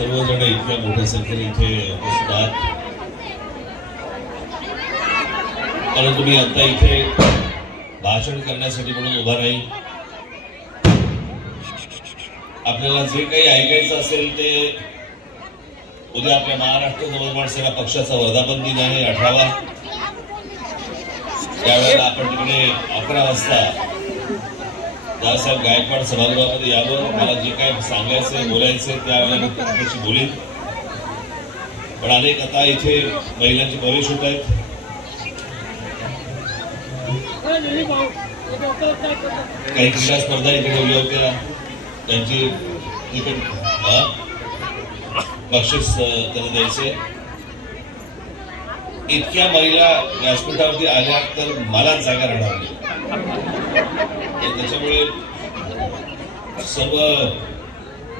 सर्वजण इतक्या मोठ्या संख्येने इथे उपस्थित आहात. कारण तुम्ही आता इथे भाषण करण्यासाठी म्हणून उभा नाही आपल्याला जे काही ऐकायचं असेल ते उद्या आपल्या महाराष्ट्र नवनिर्माण सेना पक्षाचा वर्धापन दिन आहे अठरावा. त्यावेळेला आपण तिकडे अकरा वाजता दादासाहेब गायकवाड सभागृहामध्ये यावं. मला जे काय सांगायचंय बोलायचंय त्यावेळेला मी बोलीन. पण अनेक आता इथे महिलांचे प्रवेश होत आहेत. काही क्रीडा स्पर्धा इथे ठेवल्या होत्या. त्यांची बक्षीस त्याला त्यांना द्यायचे इतक्या महिला व्यासपीठावरती आल्या तर मला जागा राहणार नाही. त्याच्यामुळे सर्व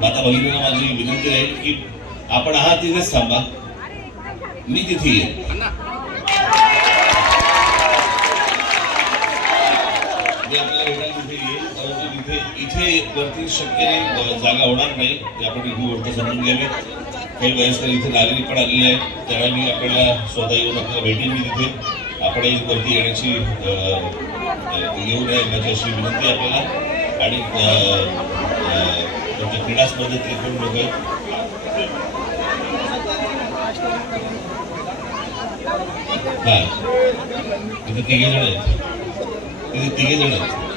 माता भगिनींना माझी विनंती राहील की आपण आहात तिथेच थांबा. मी तिथे येईन. आपल्याला भेटायला तिथे येईल परंतु इथे इथे वरती शक्य नाही जागा होणार नाही. ते आपण इथे गोष्ट समजून घ्यावे काही वयस्कर इथे नागरिक पण आलेले आहेत. त्यावेळी मी आपल्याला स्वतः येऊन आपल्याला भेटेन मी तिथे. आपणही वरती येण्याची येऊ नये माझी अशी विनंती आपल्याला. आणि त्यांच्या क्रीडा स्पर्धेतले कोण लोक आहेत? हा. तिथे तिघे जण आहेत. तिथे तिघे जण आहेत.